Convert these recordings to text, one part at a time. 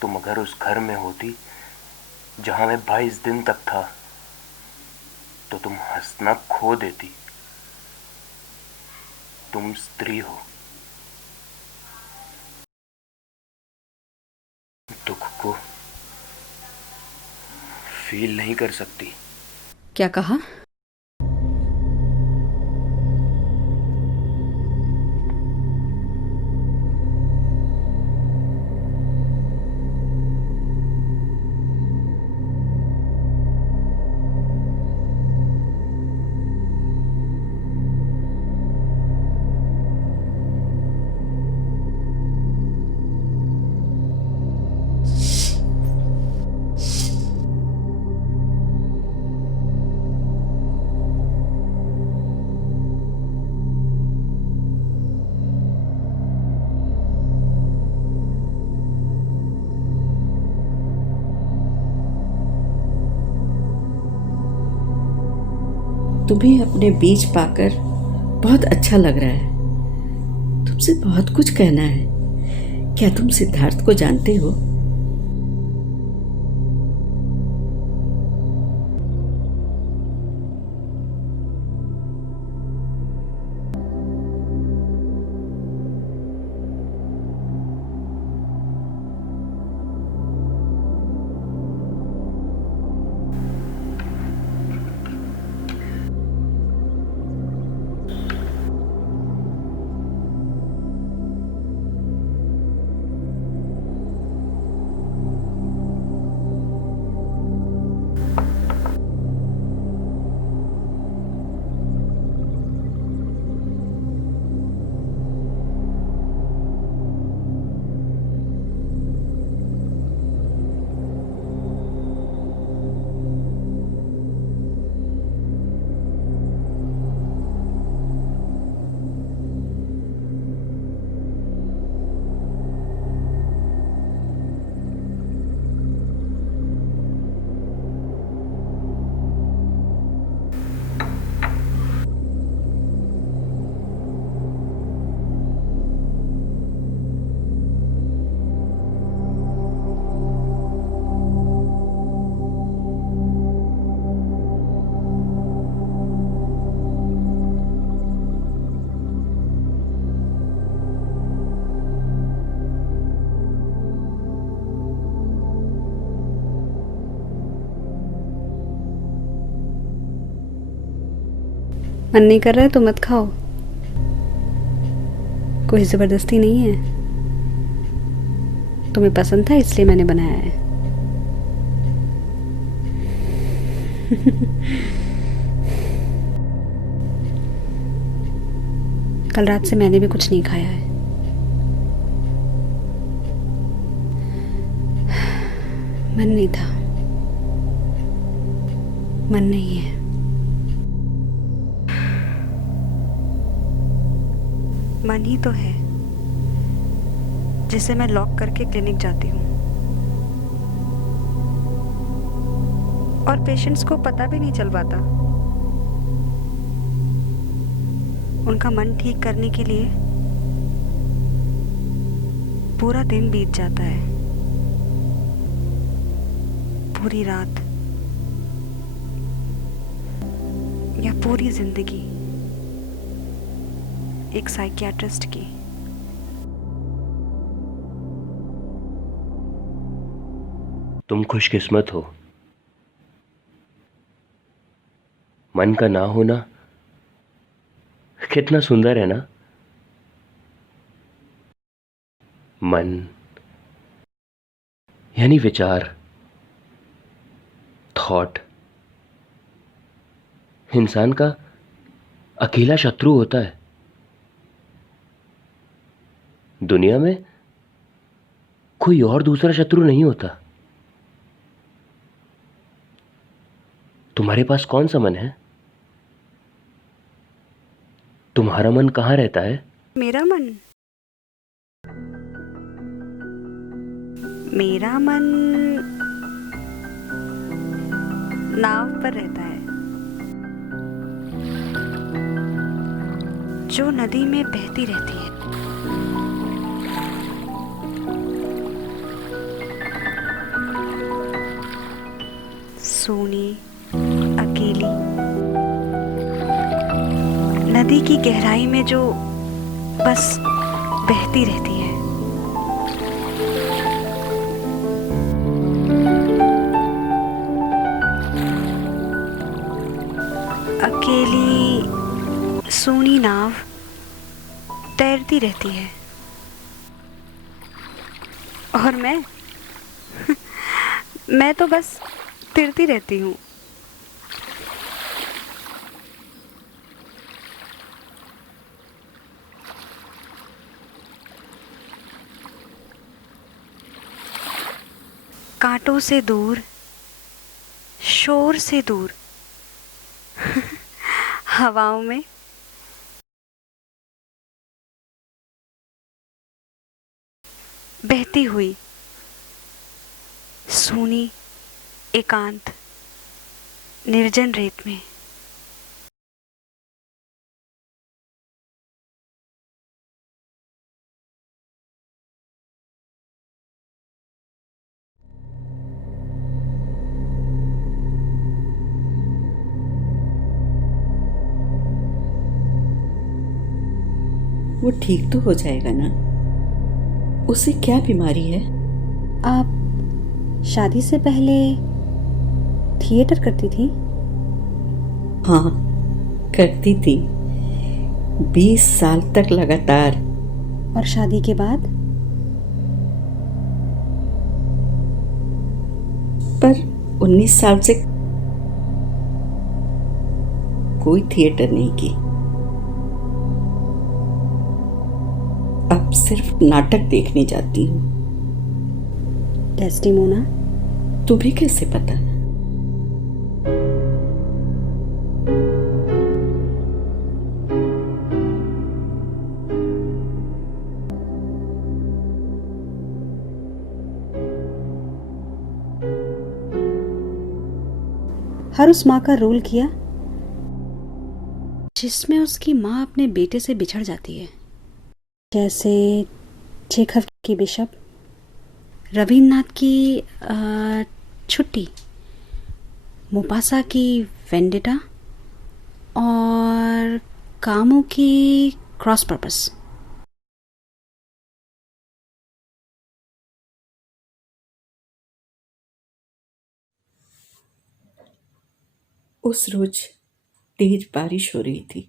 तुम अगर उस घर में होती जहां मैं 22 दिन तक था तो तुम हंसना खो देती। तुम स्त्री हो, दुख को फील नहीं कर सकती। क्या कहा? तुम्हें अपने बीच पाकर बहुत अच्छा लग रहा है। तुमसे बहुत कुछ कहना है। क्या तुम सिद्धार्थ को जानते हो? मन नहीं कर रहा है तो मत खाओ। कोई जबरदस्ती नहीं है। तुम्हें पसंद था इसलिए मैंने बनाया है। कल रात से मैंने भी कुछ नहीं खाया है। मन नहीं था। मन नहीं है। मन ही तो है जिसे मैं लॉक करके क्लिनिक जाती हूँ और पेशेंट्स को पता भी नहीं चल पाता। उनका मन ठीक करने के लिए पूरा दिन बीत जाता है, पूरी रात या पूरी जिंदगी एक साइकियाट्रिस्ट की। तुम खुशकिस्मत हो। मन का ना होना कितना सुंदर है ना। मन यानी विचार, थॉट इंसान का अकेला शत्रु होता है। दुनिया में कोई और दूसरा शत्रु नहीं होता। तुम्हारे पास कौन सा मन है? तुम्हारा मन कहाँ रहता है? मेरा मन मेरा मन नाव पर रहता है जो नदी में बहती रहती है। सूनी, अकेली, नदी की गहराई में जो बस बहती रहती है। अकेली सूनी नाव तैरती रहती है और मैं तो बस तिरती रहती हूँ। कांटों से दूर, शोर से दूर, हवाओं में बहती हुई सूनी एकांत निर्जन रेत में। वो ठीक तो हो जाएगा ना? उसे क्या बीमारी है? आप शादी से पहले थिएटर करती थी? हाँ, करती थी 20 साल तक लगातार। और शादी के बाद? पर 19 साल से कोई थिएटर नहीं की। अब सिर्फ नाटक देखने जाती हूँ। डेस्टिमोना? तुम्हें कैसे पता? हर उस माँ का रोल किया जिसमें उसकी माँ अपने बेटे से बिछड़ जाती है, जैसे चेखव की बिशप, रवीन्द्रनाथ की छुट्टी, मोपासा की वेंडेटा और कामू की क्रॉस पर्पस। उस रोज तेज बारिश हो रही थी।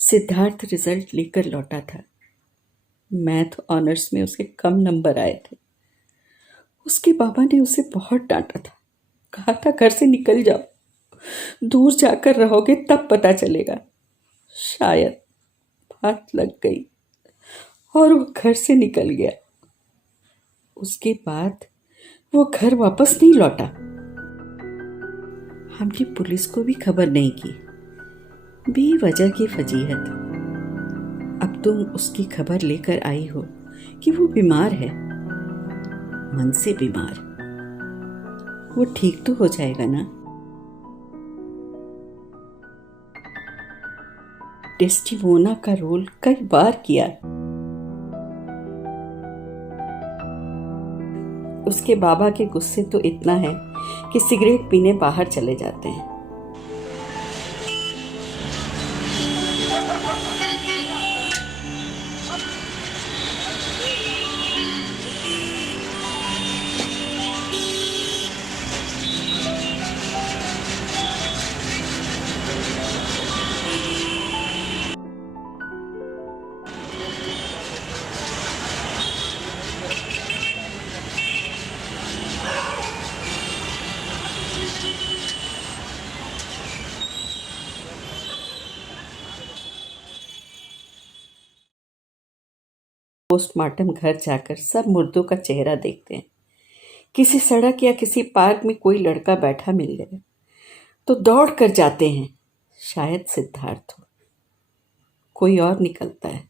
सिद्धार्थ रिजल्ट लेकर लौटा था। मैथ ऑनर्स में उसके कम नंबर आए थे। उसके बाबा ने उसे बहुत डांटा था। कहा था घर से निकल जाओ, दूर जाकर रहोगे तब पता चलेगा। शायद बात लग गई और वो घर से निकल गया। उसके बाद वो घर वापस नहीं लौटा। हमने पुलिस को भी खबर नहीं की। बेवजह की फजीहत। अब तुम उसकी खबर लेकर आई हो कि वो बीमार है, मन से बीमार। वो ठीक तो हो जाएगा ना? डेस्टिमोना का रोल कई बार किया। उसके बाबा के गुस्से तो इतना है कि सिगरेट पीने बाहर चले जाते हैं। पोस्टमार्टम घर जाकर सब मुर्दों का चेहरा देखते हैं। किसी सड़क या किसी पार्क में कोई लड़का बैठा मिल गया तो दौड़ कर जाते हैं। शायद सिद्धार्थ हो, कोई और निकलता है।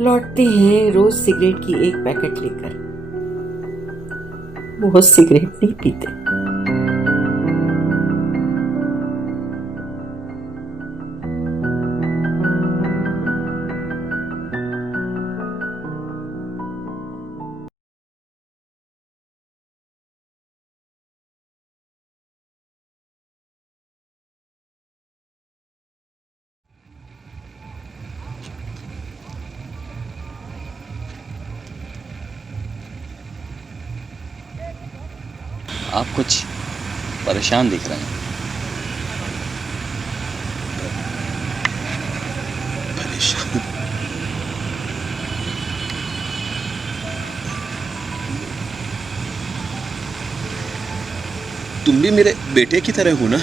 लौटते हैं रोज सिगरेट की एक पैकेट लेकर। वो सिगरेट नहीं पीते। आप कुछ परेशान दिख रहे हैं। परेशान? तुम भी मेरे बेटे की तरह हो ना?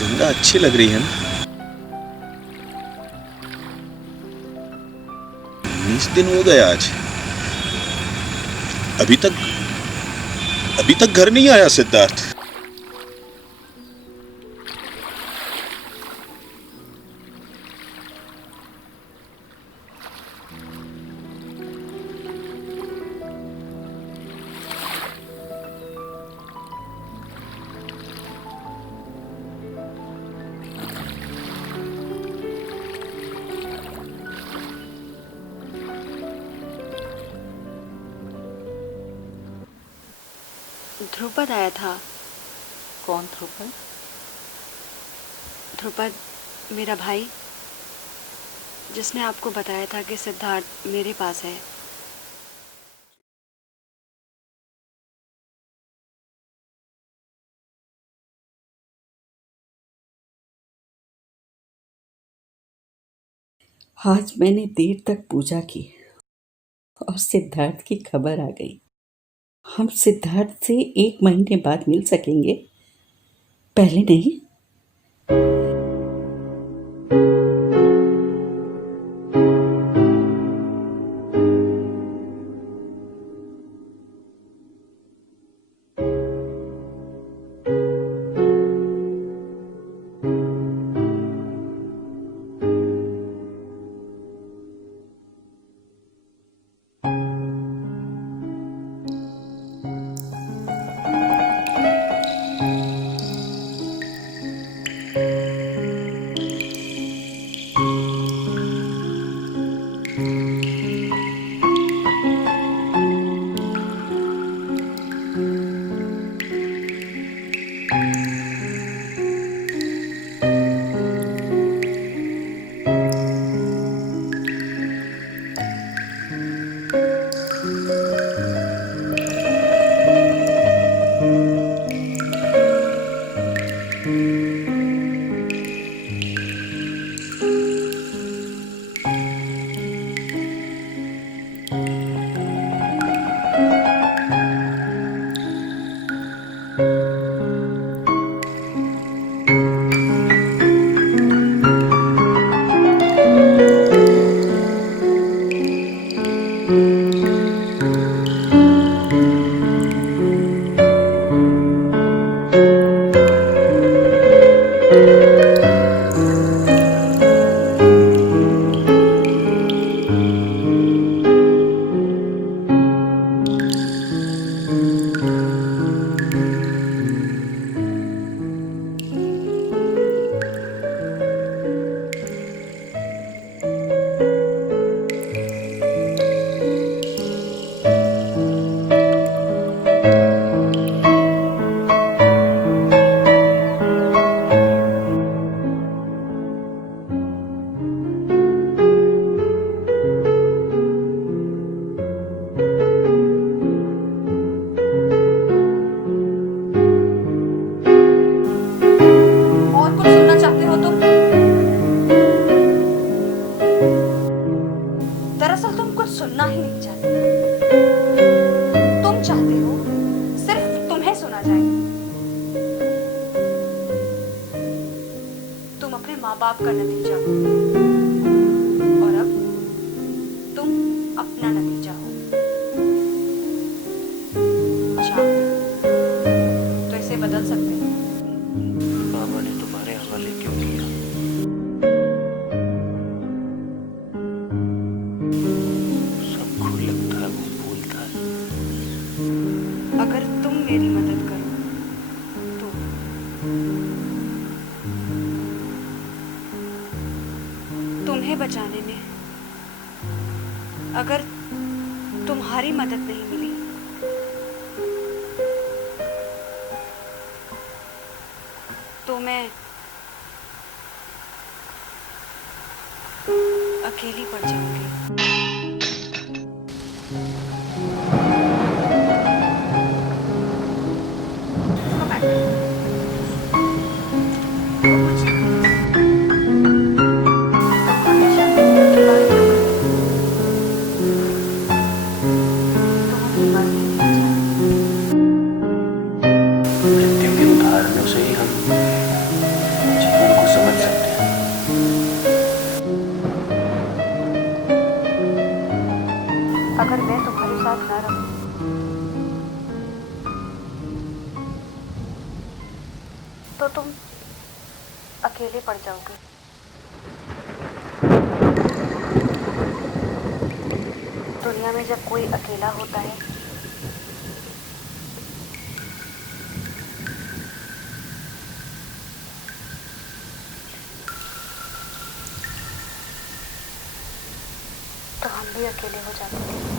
गंगा अच्छी लग रही है ना? 19 दिन हो गए आज। अभी तक घर नहीं आया सिद्धार्थ। ध्रुपद आया था। कौन ध्रुपद? ध्रुपद मेरा भाई, जिसने आपको बताया था कि सिद्धार्थ मेरे पास है। आज मैंने देर तक पूजा की और सिद्धार्थ की खबर आ गई। हम सिद्धार्थ से 1 महीने बाद मिल सकेंगे, पहले नहीं। सुनना ही नहीं चाहते। तुम चाहते हो सिर्फ तुम्हें सुना जाए। तुम अपने माँ बाप का नतीजा हो और अब तुम अपना नतीजा हो। चाहो तो इसे बदल सकते हो। बाबा ने तुम्हारे हवाले क्यों किया? सबको लगता है वो बोलता है। अगर तुम मेरी मदद करो तो तुम्हें बचाने में अगर तुम्हारी मदद नहीं मिली तो मैं अकेली पड़ जाऊंगी। Come back. वो कुछ हमेशा के बारे में तो हम ये बात नहीं चाहते। मृत्यु के उदाहरणों से ही हम जीवन को समझ सकते हैं। अगर मैं तुम्हारे साथ ना रहूं तो तुम अकेले पड़ जाओगे। दुनिया में जब कोई अकेला होता है तो हम भी अकेले हो जाते हैं।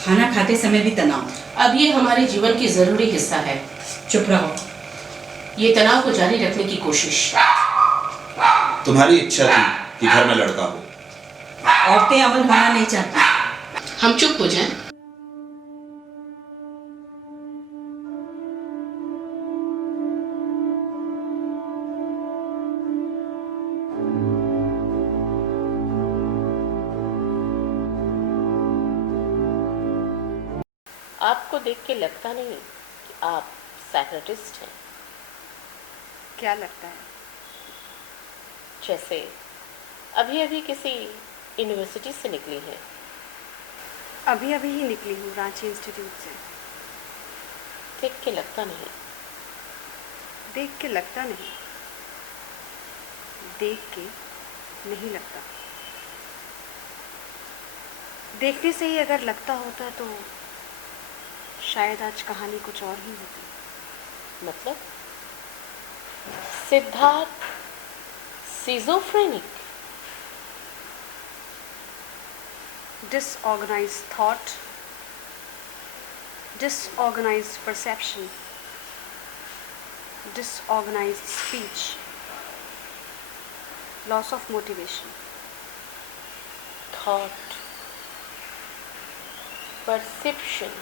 खाना खाते समय भी तनाव। अब ये हमारे जीवन की जरूरी हिस्सा है। चुप रहो। ये तनाव को जारी रखने की कोशिश। तुम्हारी इच्छा थी कि घर में लड़का हो। औरतें अमल होना नहीं चाहती। हम चुप हो जाएं। आपको देख के लगता नहीं कि आप साइकियाट्रिस्ट हैं। क्या लगता है? जैसे अभी अभी किसी यूनिवर्सिटी से निकली हैं। अभी अभी ही निकली हूँ रांची इंस्टीट्यूट से। देख के लगता नहीं। देख के लगता नहीं, देख के नहीं लगता। देखने से ही अगर लगता होता तो शायद आज कहानी कुछ और ही होती। मतलब Siddharth schizophrenic. Disorganized thought, disorganized perception, disorganized speech, loss of motivation. Thought, perception,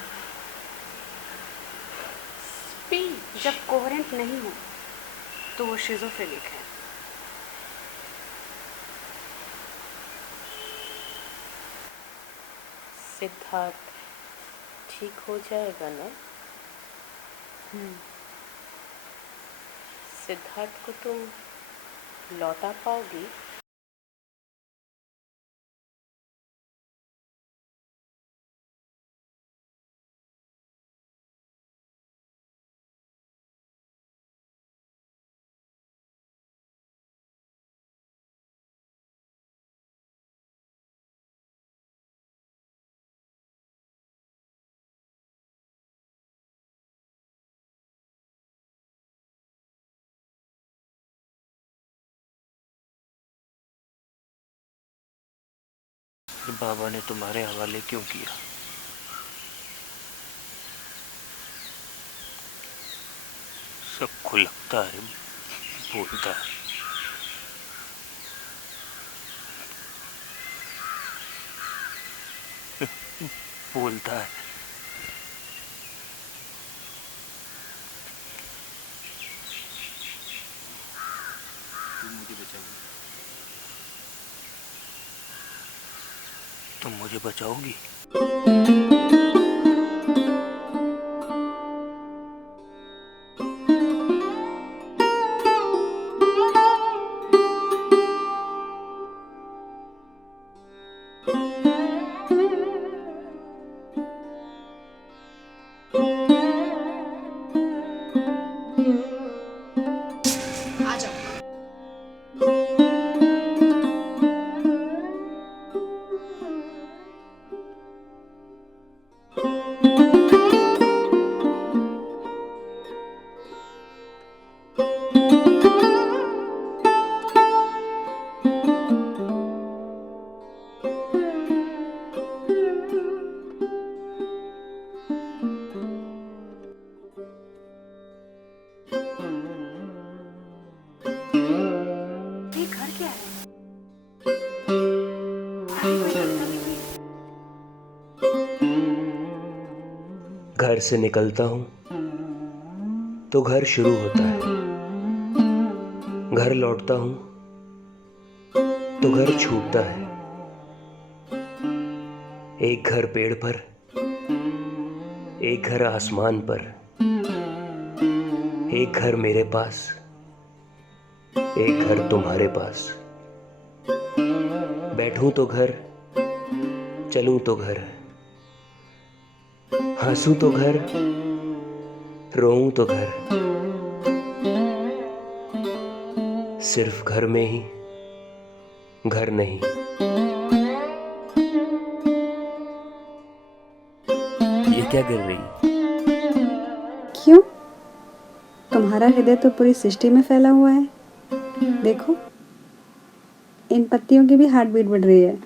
speech. जब कोहेरेंट नहीं हो तो वो शिजोफ्रेनिक है। सिद्धार्थ ठीक हो जाएगा ना? सिद्धार्थ को तुम लौटा पाओगी? बाबा ने तुम्हारे हवाले क्यों किया? सबको लगता है बोलता है, बोलता है। तुम मुझे बचाओगी? घर से निकलता हूं तो घर शुरू होता है, घर लौटता हूं तो घर छूटता है। एक घर पेड़ पर, एक घर आसमान पर, एक घर मेरे पास, एक घर तुम्हारे पास। बैठूं तो घर, चलूं तो घर, हंसूं तो घर, रोऊं तो घर, सिर्फ घर में ही घर नहीं। ये क्या कर रही? क्यों? तुम्हारा हृदय तो पूरी सृष्टि में फैला हुआ है। देखो, इन पत्तियों की भी हार्ट बीट बढ़ रही है।